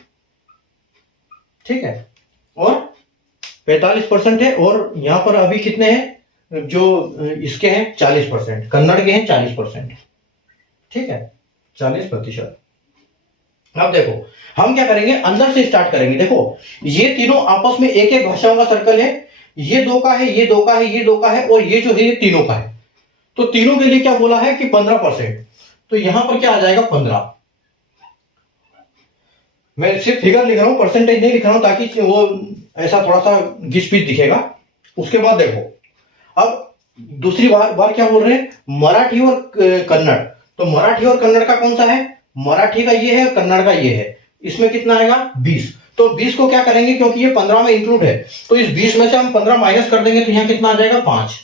ठीक है, और 45% है, और यहां पर अभी कितने हैं जो इसके हैं 40%, कन्नड़ के हैं 40%। ठीक है, 40%। अब देखो हम क्या करेंगे, अंदर से स्टार्ट करेंगे। देखो ये तीनों आपस में एक एक भाषाओं का सर्कल है, ये दो का है, ये दो का है, ये दो का है, और ये जो है ये तीनों का है। तो तीनों के लिए क्या बोला है कि 15%। तो यहां पर क्या आ जाएगा 15। मैं सिर्फ फिगर लिख रहा हूं, परसेंटेज नहीं लिख रहा हूं, ताकि वो ऐसा थोड़ा सा घिस पिच दिखेगा। उसके बाद देखो अब दूसरी बार क्या बोल रहे हैं, मराठी और कन्नड़। तो मराठी और कन्नड़ का कौन सा है, मराठी का ये है, कन्नड़ का ये है। इसमें कितना आएगा 20। तो 20 को क्या करेंगे, क्योंकि ये 15 में इंक्लूड है, तो इस 20 में से हम 15 माइनस कर देंगे, तो यहां कितना आ जाएगा 5।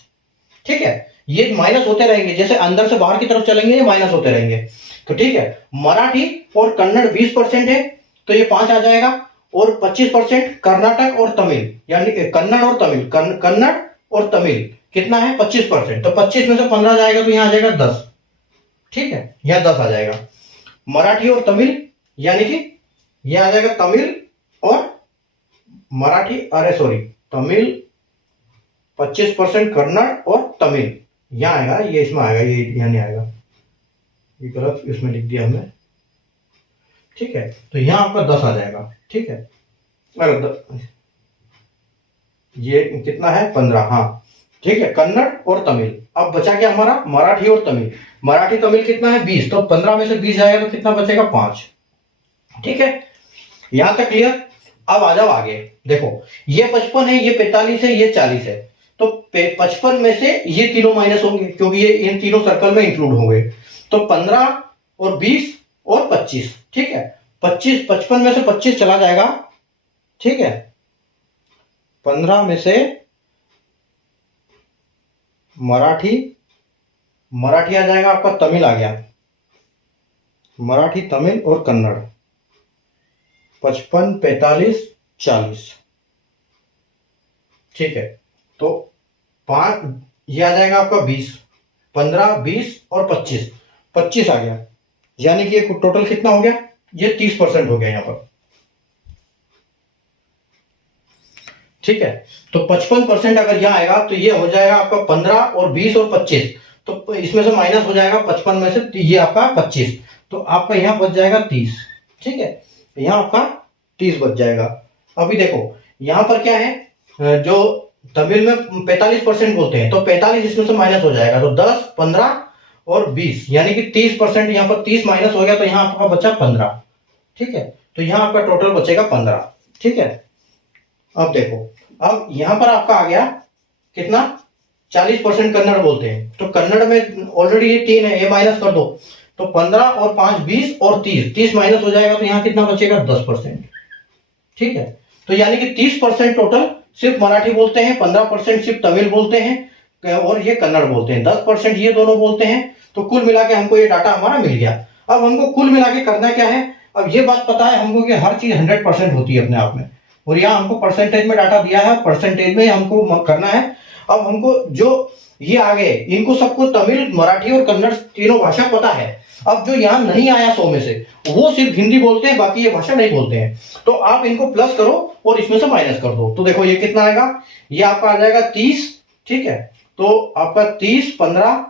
ठीक है, ये माइनस होते रहेंगे, जैसे अंदर से बाहर की तरफ चलेंगे ये माइनस होते रहेंगे। तो ठीक है, मराठी और कन्नड़ 20% है, तो ये 5 आ जाएगा। और 25% कर्नाटक और तमिल, यानी कन्नड़ और तमिल, कन्नड़ और तमिल कितना है 25%। तो 25 में से 15 जाएगा तो यहां आ जाएगा 10। ठीक है, यहां 10 आ जाएगा। मराठी और तमिल, यानी कि यह आ जाएगा तमिल और मराठी, अरे सॉरी, तमिल 25%, कन्नड़ और तमिल यहां आएगा, ये इसमें आएगा, ये यहां नहीं आएगा, ये गलत इसमें लिख दिया हमने। ठीक है, तो यहां आपका 10 आ जाएगा। ठीक है, अरे ये कितना है 15। हाँ ठीक है, कन्नड़ और तमिल। अब बचा क्या हमारा, मराठी और तमिल। मराठी तमिल कितना है 20, तो 15 में से 20 जाएगा तो कितना बचेगा 5। ठीक है, यहां तक क्लियर। अब आ जाओ आगे, देखो ये 55 है, ये 45 है, ये 40 है। तो 55 में से ये तीनों माइनस होंगे, क्योंकि ये इन तीनों सर्कल में इंक्लूड होंगे। तो 15 और 20 और 25। ठीक है, 55 में से 25 चला जाएगा। ठीक है, 15 में से मराठी आ जाएगा आपका, तमिल आ गया, मराठी तमिल और कन्नड़ 55, 45, 40। ठीक है, तो 5 ये आ जाएगा आपका 20, 15, 20 और 25। 25 आ गया, यानी कि ये टोटल कितना हो गया, ये 30% हो गया यहां पर। ठीक है, तो 55% अगर यहां आएगा तो ये हो जाएगा आपका 15 और 20 और 25। तो इसमें से माइनस हो जाएगा 55 में से, ये आपका 25, तो आपका यहां बच जाएगा 30। ठीक है, यहां आपका 30 बच जाएगा। अभी देखो यहां पर क्या है, जो तमिल में 45% बोलते हैं, तो 45 इसमें से माइनस हो जाएगा, तो 10, 15 और 20, यानी कि 30%। यहां पर 30 माइनस हो गया, तो यहां आपका बचा 15। ठीक है, तो यहां आपका टोटल बचेगा 15। ठीक है, अब देखो, अब यहां पर आपका आ गया कितना, 40% कन्नड़ बोलते हैं। तो कन्नड़ में ऑलरेडी ये 3 है, ये माइनस कर दो, तो 15 और 5 20 और 30 माइनस हो जाएगा, तो यहां कितना बचेगा 10%। ठीक है, तो यानी कि 30% टोटल सिर्फ मराठी बोलते हैं, 15% सिर्फ तमिल बोलते हैं, और ये कन्नड़ बोलते हैं, 10% ये दोनों बोलते हैं। तो कुल मिला के हमको ये डाटा हमारा मिल गया। अब हमको कुल मिला के करना क्या है, अब ये बात पता है हमको कि हर चीज 100% होती है अपने आप में, और यहाँ हमको परसेंटेज में डाटा दिया है, परसेंटेज में हमको करना है। अब हमको जो ये आ गए, इनको सबको तमिल, मराठी और कन्नड़ तीनों भाषा पता है। अब जो यहाँ नहीं आया 100 में से, वो सिर्फ हिंदी बोलते हैं, बाकी ये भाषा नहीं बोलते हैं। तो आप इनको प्लस करो और इसमें से माइनस कर दो, तो देखो ये कितना आएगा, ये आपका आ जाएगा 30। ठीक है, तो आपका 30, 15,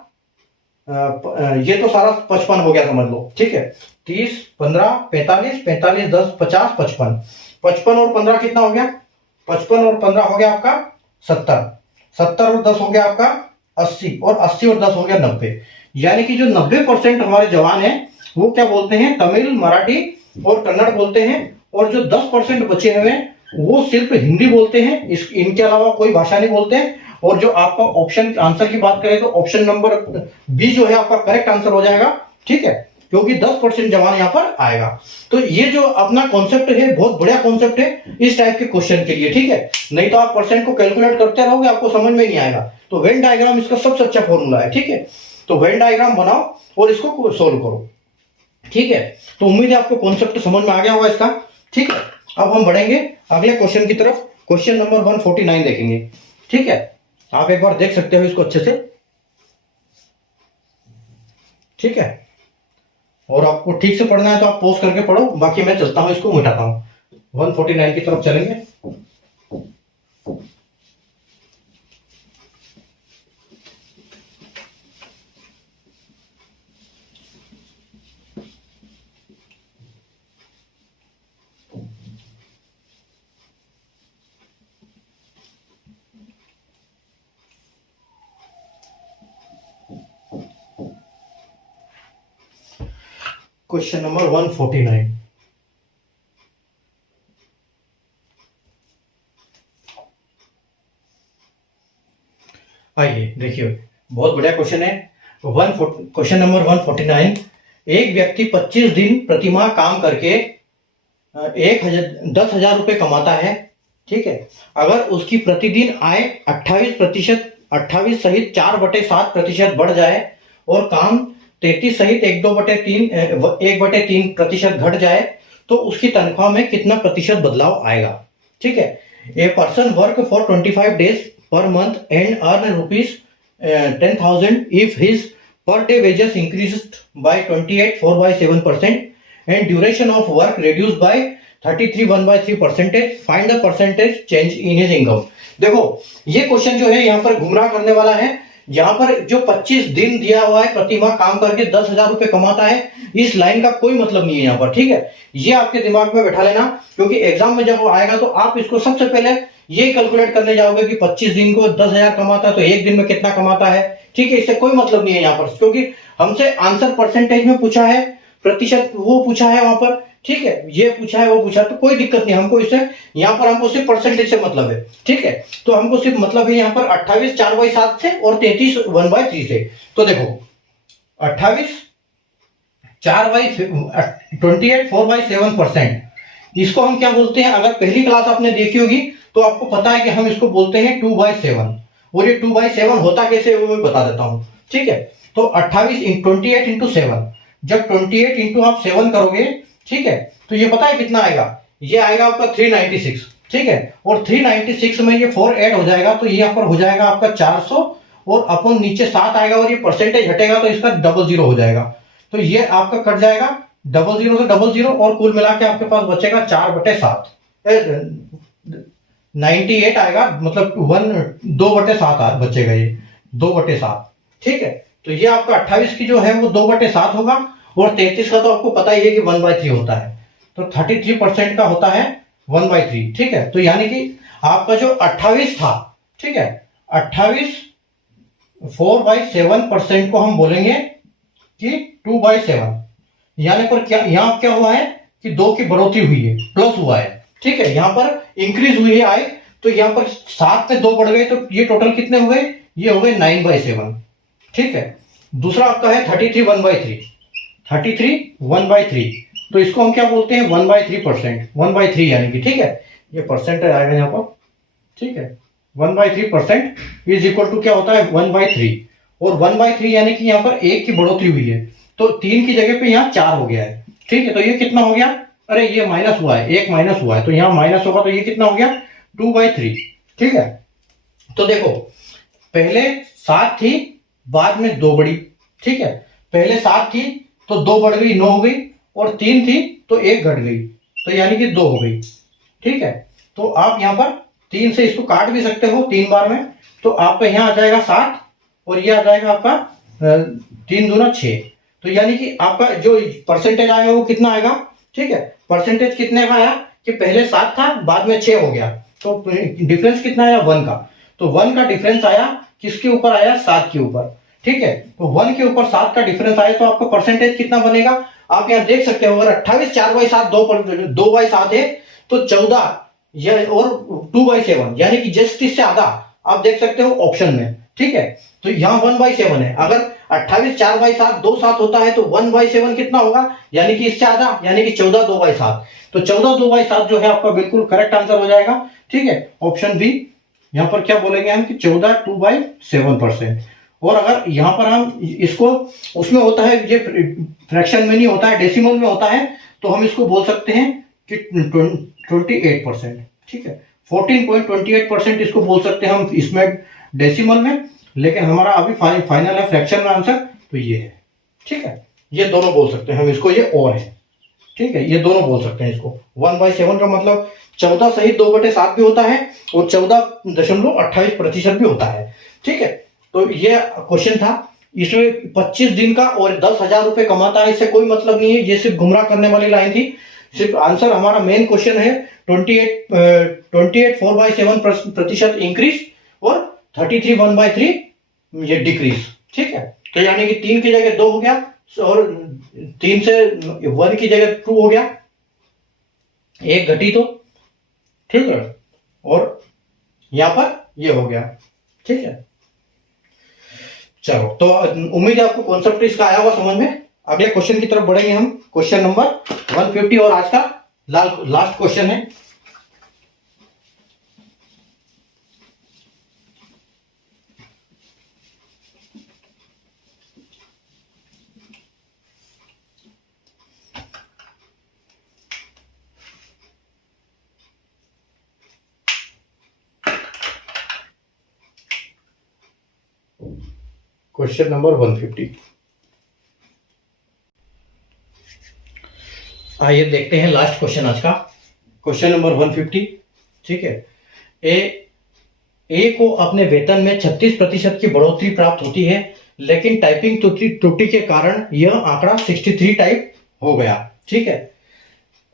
ये तो सारा 55 हो गया समझ लो। ठीक है, 30, 15, 45, 45, 10, 50, 55। 55 और 15 कितना हो गया, 55 और 15 हो गया आपका 70, 70 और 10 हो गया आपका 80, और 80 और 10 हो गया 90। यानी कि जो 90% हमारे जवान हैं वो क्या बोलते हैं, तमिल, मराठी और कन्नड़ बोलते हैं, और जो 10% बचे हुए हैं वो सिर्फ हिंदी बोलते हैं, इनके अलावा कोई भाषा नहीं बोलते हैं। और जो आपका ऑप्शन आंसर की बात करें तो ऑप्शन नंबर बी जो है आपका करेक्ट आंसर हो जाएगा। ठीक है, क्योंकि 10% जवाब यहाँ पर आएगा। तो ये जो अपना कॉन्सेप्ट है बहुत बढ़िया कॉन्सेप्ट है इस टाइप के क्वेश्चन के लिए, ठीक है। नहीं तो आप परसेंट को कैलकुलेट करते रहोगे, आपको समझ में नहीं आएगा। तो वेन डायग्राम इसका सबसे अच्छा फॉर्मूला है, ठीक है। तो वेन डायग्राम बनाओ और इसको सोल्व करो, ठीक है। तो उम्मीद है आपको कॉन्सेप्ट समझ में आ गया होगा इसका, ठीक है। अब हम बढ़ेंगे अगले क्वेश्चन की तरफ। क्वेश्चन नंबर 149 देखेंगे, ठीक है। आप एक बार देख सकते हो इसको अच्छे से, ठीक है। और आपको ठीक से पढ़ना है तो आप पॉज करके पढ़ो, बाकी मैं चलता हूं, इसको मिटाता हूं। 149 की तरफ चलेंगे। Question number 149। आइए देखिए, बहुत बढ़िया क्वेश्चन है। Question number 149। एक व्यक्ति 25 दिन प्रतिमाह काम करके 10,000 रुपए कमाता है, ठीक है। अगर उसकी प्रतिदिन आय 28 सहित 4/7% बढ़ जाए और काम 33 सहित 1/3% घट जाए तो उसकी तनख्वाह में कितना प्रतिशत बदलाव आएगा, ठीक है। A person work for 25 days per month and earn rupees 10,000 if his per day wages increased by 28.4% and duration of work reduced by 33.1% find the percentage change in his income। देखो ये क्वेश्चन जो है यहाँ पर गुमराह करने वाला है। यहाँ पर जो 25 दिन दिया हुआ है प्रतिमाह काम करके 10,000 रुपए कमाता है, इस लाइन का कोई मतलब नहीं है यहाँ पर, ठीक है। ये आपके दिमाग में बैठा लेना, क्योंकि एग्जाम में जब वो आएगा तो आप इसको सबसे पहले ये कैलकुलेट करने जाओगे कि 25 दिन को 10,000 कमाता है तो एक दिन में कितना कमाता है, ठीक है। इससे कोई मतलब नहीं है यहाँ पर, क्योंकि हमसे आंसर परसेंटेज में पूछा है, प्रतिशत वो पूछा है वहां पर, ठीक है। ये पूछा है वो पूछा, तो कोई दिक्कत नहीं हमको इससे। यहाँ पर हमको सिर्फ परसेंटेज से मतलब है, ठीक है। तो हमको सिर्फ मतलब है यहाँ पर 28 4/7 से और 33 1/3 से। तो देखो 28 28 4/7%, इसको हम क्या बोलते हैं, अगर पहली क्लास आपने देखी होगी तो आपको पता है कि हम इसको बोलते हैं 2/7। और ये 2/7 होता कैसे वो मैं बता देता हूं, ठीक है। तो 28 इंटू 7, जब 28 इंटू आप 7 करोगे, ठीक है, तो ये पता है कितना आएगा, ये आएगा आपका 396, ठीक है। और 396 में ये 4 ऐड हो जाएगा तो ये यहाँ पर हो जाएगा आपका 400 और अपन नीचे 7 आएगा और ये परसेंटेज हटेगा तो इसका 00 हो जाएगा। तो ये आपका कट जाएगा 00 से 00 और कुल मिला के आपके पास बचेगा 4/7 98 आएगा, मतलब 2/7 बचेगा, ये 2/7, ठीक है। तो ये आपका 28 की जो है वो 2/7 होगा और 33 का तो आपको पता ही है कि 1/3 होता है। तो 33% का होता है 1/3, ठीक है। तो यानी कि आपका जो 28 था, ठीक है, 28 4/7% को हम बोलेंगे कि 2/7। यानी पर क्या यहाँ क्या हुआ है कि 2 की बढ़ोतरी हुई है, प्लस हुआ है, ठीक है। यहाँ पर इंक्रीज हुई है आय, तो यहाँ पर 7 में 2 बढ़ गए तो ये टोटल कितने हो गए, ये हो गए 9/7, ठीक है। दूसरा आपका है 33 1/3। तो इसको हम क्या बोलते हैं 1/3%, 1/3 यानी कि, ठीक है, ये परसेंटेज आएगा यहाँ पर, ठीक है। 1/3% इज इक्वल टू क्या होता है 1/3, और 1/3 यानी कि यहाँ पर 1 की बढ़ोतरी हुई है तो 3 की जगह पे यहाँ 4 हो गया है, ठीक है। तो ये कितना हो गया, अरे ये माइनस हुआ है, 1 माइनस हुआ है तो यहाँ माइनस होगा, तो ये कितना हो गया 2/3, ठीक है। तो देखो पहले 7 थी, बाद में 2 बढ़ी, ठीक है। पहले 7 थी तो 2 बढ़ गई 9 हो गई, और 3 थी तो 1 घट गई, तो यानी कि 2 हो गई, ठीक है। तो आप यहाँ पर 3 से इसको काट भी सकते हो 3 बार में, तो आपका यहाँ आ जाएगा 7 और ये आ जाएगा आपका 3 दूना 6। तो यानी कि आपका जो परसेंटेज आएगा वो कितना आएगा, ठीक है। परसेंटेज कितने का आया कि पहले 7 था बाद में 6 हो गया, तो डिफरेंस कितना आया 1 का। तो 1 का डिफरेंस आया किसके ऊपर आया, 7 के ऊपर, ठीक है। तो 1 के ऊपर 7 का डिफरेंस आया तो आपका परसेंटेज कितना बनेगा, आप यहाँ देख सकते हो। अगर 28 4/7 2/7 है तो 14 और 2/7 यानी कि जस्ट इससे आधा आप देख सकते हो ऑप्शन में, ठीक है। तो यहाँ 1/7 है। अगर 28 4/7 2/7 होता है तो 1/7 कितना होगा, यानी कि इससे आधा, यानी कि 14 2/7। तो 14 2/7 जो है आपका बिल्कुल करेक्ट आंसर हो जाएगा। ठीक है, ऑप्शन बी। यहाँ पर क्या बोलेंगे हम कि 14 2/7%। और अगर यहाँ पर हम इसको, उसमें होता है ये फ्रैक्शन में नहीं होता है, डेसिमल में होता है, तो हम इसको बोल सकते हैं कि 28%। ठीक है, 14.28% इसको बोल सकते हैं हम इसमें डेसिमल में, लेकिन हमारा अभी फाइनल है फ्रैक्शन में आंसर, तो ये है। ठीक है, ये दोनों बोल सकते हैं हम इसको, ये और है। ठीक है, ये दोनों बोल सकते हैं इसको। 1/7 का मतलब 14 सहित 2/7 भी होता है और 14.28% भी होता है। ठीक है, तो ये क्वेश्चन था। इसमें 25 दिन का और 10,000 रुपए कमाता है, इससे कोई मतलब नहीं है, ये सिर्फ गुमराह करने वाली लाइन थी। सिर्फ आंसर हमारा मेन क्वेश्चन है 28 4/7% इंक्रीज और 33 1/3 ये डिक्रीज। ठीक है, तो यानी कि 3 की जगह 2 हो गया और 3 से 1 की जगह 2 हो गया, एक घटी तो। ठीक है, और यहां पर ये हो गया। ठीक है, चलो, तो उम्मीद है आपको कॉन्सेप्ट इसका आया होगा समझ में। अगले क्वेश्चन की तरफ बढ़ेंगे हम, क्वेश्चन नंबर 150 और आज का लास्ट क्वेश्चन है। Question number 150। आइए देखते हैं लास्ट क्वेश्चन आज का, क्वेश्चन नंबर 150। ठीक है, ए को अपने वेतन में 36% की बढ़ोतरी प्राप्त होती है, लेकिन टाइपिंग त्रुटि के कारण यह आंकड़ा 63 टाइप हो गया। ठीक है,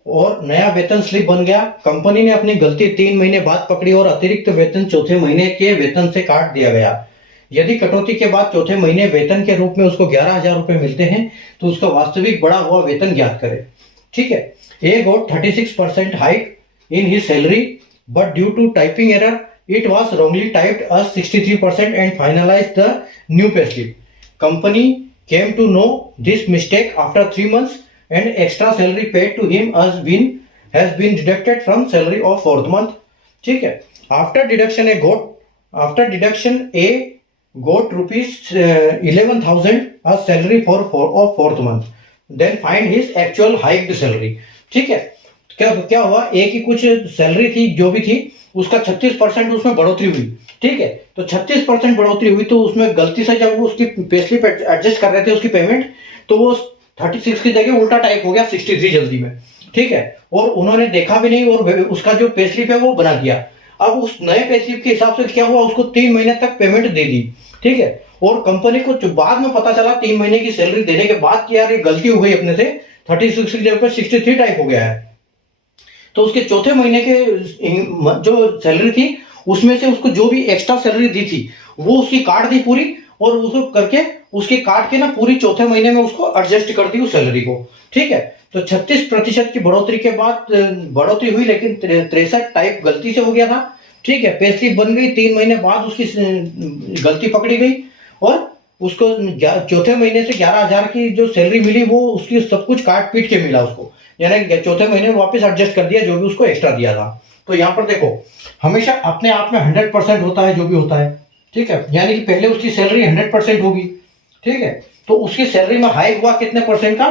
और नया वेतन स्लिप बन गया। कंपनी ने अपनी गलती 3 महीने बाद पकड़ी और अतिरिक्त वेतन चौथे महीने के वेतन से काट दिया गया। यदि कटौती के बाद चौथे महीने वेतन के रूप में उसको 11,000 रुपए मिलते हैं तो उसका वास्तविक बढ़ा हुआ वेतन ज्ञात करें। ठीक है, A got 36% hike in his salary, but due to typing error it was wrongly typed as 63% and finalized the new payslip. Company came to know this mistake after 3 months and extra salary paid to him has been deducted from salary of 4th month. ठीक है, after deduction A got rupees 11,000 as salary of 4th month. Then find his actual hiked salary. ठीक है, क्या हुआ, ए की कुछ salary थी जो भी थी, उसका 36% उसमें बढ़ोतरी हुई। ठीक है, तो 36% बढ़ोतरी हुई तो उसमें गलती से जब वो उसकी पेस्लिप एडजस्ट कर रहे थे उसकी पेमेंट, तो वो 36 की जगह उल्टा टाइप हो गया 63 जल्दी में। ठीक है, और उन्होंने देखा भी नहीं और उसका जो पेस्लिप है वो बना दिया। अब उस नए पेस्लिप के हिसाब से क्या हुआ, उसको 3 महीने तक पेमेंट दे दी। ठीक है, और कंपनी को बाद में पता चला 3 महीने की सैलरी देने के बाद कि यार ये गलती हो गई अपने से, 36 की जगह 63 टाइप हो गया है। तो उसके चौथे महीने के जो सैलरी थी उसमें से उसको जो भी एक्स्ट्रा सैलरी दी थी वो उसकी काट दी पूरी, और उसको करके उसके काट के ना पूरी चौथे महीने में उसको एडजस्ट कर दी उस सैलरी को। ठीक है, तो 36% की बढ़ोतरी के बाद बढ़ोतरी हुई, लेकिन 63 टाइप गलती से हो गया था। ठीक है, पेस्लिप बन गई, 3 महीने बाद उसकी गलती पकड़ी गई और उसको चौथे महीने से 11,000 की जो सैलरी मिली वो उसकी सब कुछ काट पीट के मिला उसको, यानी चौथे महीने में वापस एडजस्ट कर दिया जो भी उसको एक्स्ट्रा दिया था। तो यहाँ पर देखो, हमेशा अपने आप में 100% होता है जो भी होता है। ठीक है, यानी कि पहले उसकी सैलरी 100% होगी। ठीक है, तो उसकी सैलरी में हाइक हुआ कितने परसेंट का,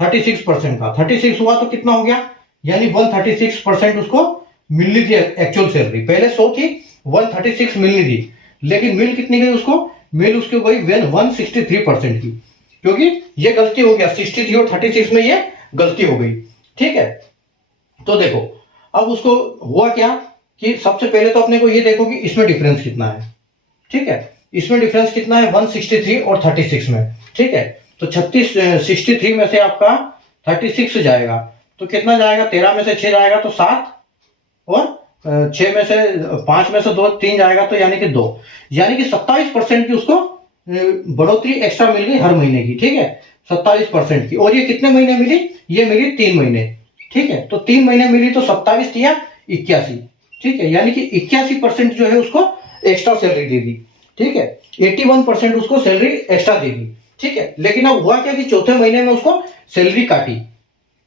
36% का। 36 हुआ तो कितना हो गया, यानी 136% उसको मिलनी थी एक्चुअल सैलरी। पहले 100 थी, 136 मिलनी थी, लेकिन मिल कितनी गई उसको, मिल उसको गई 163% की, क्योंकि ये गलती हो गया 63 और 36 में ये गलती हो गई। ठीक है, तो देखो अब उसको हुआ क्या कि सबसे पहले तो अपने को ये देखो कि इसमें डिफरेंस कितना है। ठीक है, इसमें डिफरेंस कितना है 163 और 36 में। ठीक है, तो 63 में से आपका 36 जाएगा तो कितना जाएगा, 13 में से 6 जाएगा तो 7, और 6 में से 5 में से 2 3 जाएगा तो यानी कि 2, यानी कि 27% की उसको बढ़ोतरी एक्स्ट्रा मिल गई हर महीने की। ठीक है, 27% की, और ये कितने महीने मिली, ये मिली 3 महीने। ठीक है, तो 3 महीने मिली तो 27 या 81। ठीक है, यानी कि 81% जो है उसको एक्स्ट्रा सैलरी दे दी। ठीक है, 81% उसको सैलरी एक्स्ट्रा दे दी। ठीक है। लेकिन अब हुआ क्या कि चौथे महीने में उसको सैलरी काटी,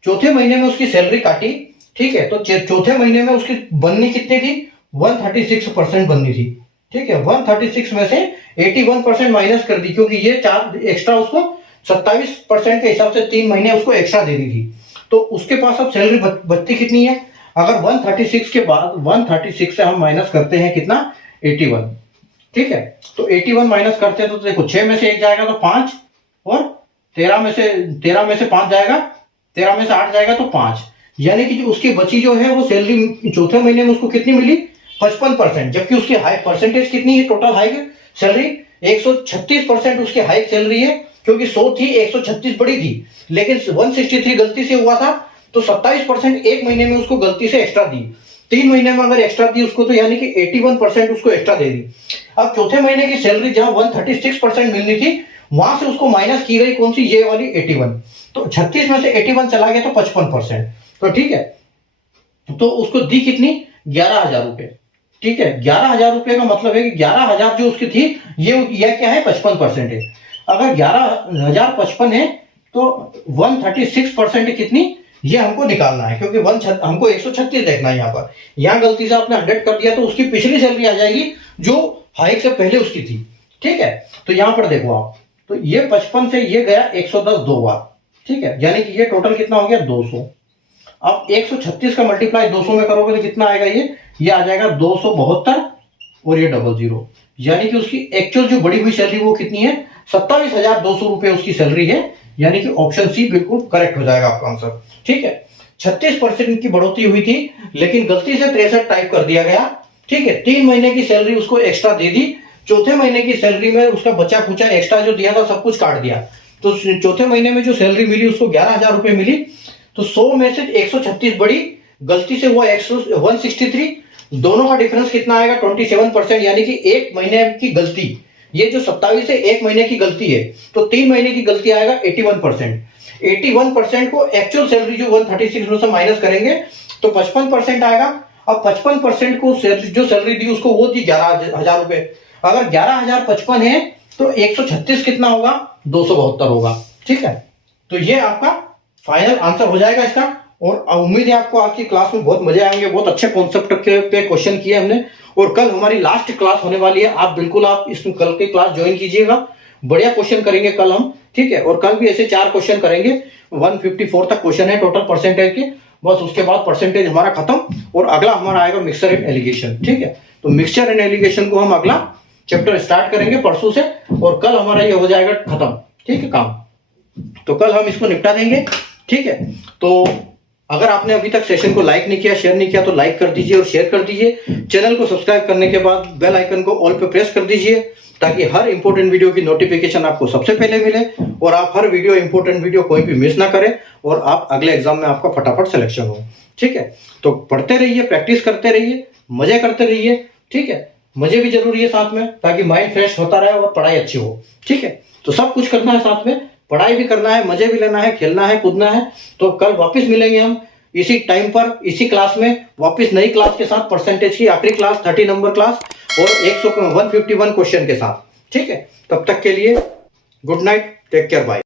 चौथे महीने में उसकी सैलरी काटी, ठीक है। तो चौथे महीने में उसकी बननी कितनी थी, 136% बननी थी, ठीक है। 136 में से 81% माइनस कर दी, क्योंकि ये 4 एक्स्ट्रा उसको 27% के हिसाब से 3 महीने उसको एक्स्ट्रा देनी थी। तो उसके पास अब सैलरी बचती कितनी है, अगर 136 के बाद 136 से हम माइनस करते हैं कितना, 81, ठीक है। तो 81 माइनस करते हैं तो देखो 6 में से 1 जाएगा तो 5, और 13 में से 5 जाएगा, 13 में से 8 जाएगा तो 5, यानी कि जो उसकी बची जो है वो सैलरी चौथे महीने में उसको कितनी मिली, 55%। जबकि उसकी हाई परसेंटेज कितनी है, टोटल हाइक सैलरी 136% उसकी हाइक सैलरी है, क्योंकि 100 थी, 136 बड़ी थी, लेकिन 163 गलती से हुआ था, तो 27% एक महीने में उसको गलती से एक्स्ट्रा दी। 3 महीने में अगर एक्स्ट्रा दी उसको, तो यानी कि 81% उसको एक्स्ट्रा दे दी। अब चौथे महीने की सैलरी जहां 136% मिलनी थी, वहां से उसको माइनस की गई कौन सी, ये वाली 81। तो 36 में से 81 चला गया तो 55%, तो ठीक है। तो उसको दी कितनी, 11,000 रुपए, ठीक है। 11,000 रुपए का मतलब है कि 11,000 जो उसकी थी, ये क्या है, 55% है। अगर 11,055 है तो 136% कितनी, ये हमको निकालना है, क्योंकि हमको 136 देखना है। यहाँ गलती से आपने 100 कर दिया तो उसकी पिछली सैलरी आ जाएगी जो हाइक से पहले उसकी थी, ठीक है। तो यहाँ पर देखो आप, तो ये 55 से ये गया 110 2 बार, ठीक है, यानी कि ये टोटल कितना हो गया, 200। अब 136 का मल्टीप्लाई 200 में करोगे तो कितना आएगा, ये आ जाएगा 272, और ये 00, यानी कि उसकी एक्चुअल जो बढ़ी हुई सैलरी वो कितनी है, 27,200 रुपए उसकी सैलरी है, यानी कि ऑप्शन सी बिल्कुल करेक्ट हो जाएगा आपका आंसर, ठीक है। 36% की बढ़ोतरी हुई थी, लेकिन गलती से 63 टाइप कर दिया गया, ठीक है। 3 महीने की सैलरी उसको एक्स्ट्रा दे दी, चौथे महीने की सैलरी में उसका बचा कुचा एक्स्ट्रा जो दिया था सब कुछ काट दिया, तो चौथे महीने में जो सैलरी मिली उसको 11,000 रुपए मिली। तो 100 में से 136 बड़ी, गलती से हुआ 163, दोनों का डिफरेंस कितना आएगा, 27%, यानी कि एक महीने की गलती, ये जो 27 है एक महीने की गलती है, तो 3 महीने की गलती आएगा 81%। 81% को एक्चुअल सैलरी जो 136 में से माइनस करेंगे तो 55% आएगा। अब 55% को जो सैलरी दी उसको वो दी 11,000 रुपए। अगर 11,055 है तो 136 कितना होगा, 272 होगा, ठीक है। तो ये आपका फाइनल आंसर हो जाएगा इसका। और उम्मीद है आपको आज की क्लास में बहुत मजे आएंगे, बहुत अच्छे कॉन्सेप्ट पे क्वेश्चन किए हमने, और कल हमारी लास्ट क्लास होने वाली है। आप बिल्कुल इस कल की क्लास ज्वाइन कीजिएगा, बढ़िया क्वेश्चन करेंगे कल हम, ठीक है। और कल भी ऐसे 4 क्वेश्चन करेंगे, 154 तक क्वेश्चन है टोटल परसेंटेज के, बस उसके बाद परसेंटेज हमारा खत्म, और अगला हमारा आएगा मिक्सचर एंड एलिगेशन, ठीक है। तो मिक्सचर एंड एलिगेशन को हम अगला चैप्टर स्टार्ट करेंगे परसों से, और कल हमारा ये हो जाएगा खत्म, ठीक है, काम। तो कल हम इसको निपटा देंगे, ठीक है। तो अगर आपने अभी तक सेशन को लाइक नहीं किया, शेयर नहीं किया, तो लाइक कर दीजिए और शेयर कर दीजिए। चैनल को सब्सक्राइब करने के बाद बेल आइकन को ऑल पे प्रेस कर दीजिए, ताकि हर इंपॉर्टेंट वीडियो की नोटिफिकेशन आपको सबसे पहले मिले, और आप हर इंपॉर्टेंट वीडियो कोई भी मिस ना करें, और आप अगले एग्जाम में आपका फटाफट सिलेक्शन हो, ठीक है। तो पढ़ते रहिए, प्रैक्टिस करते रहिए, मजे करते रहिए, ठीक है। मजे भी जरूरी है साथ में, ताकि माइंड फ्रेश होता रहे और पढ़ाई अच्छी हो, ठीक है। तो सब कुछ करना है साथ में, पढ़ाई भी करना है, मजे भी लेना है, खेलना है, कूदना है। तो कल वापस मिलेंगे हम इसी टाइम पर, इसी क्लास में, वापस नई क्लास के साथ, परसेंटेज की आखिरी क्लास, 30 नंबर क्लास, और 151 क्वेश्चन के साथ, ठीक है। तब तक के लिए good night, take care, bye.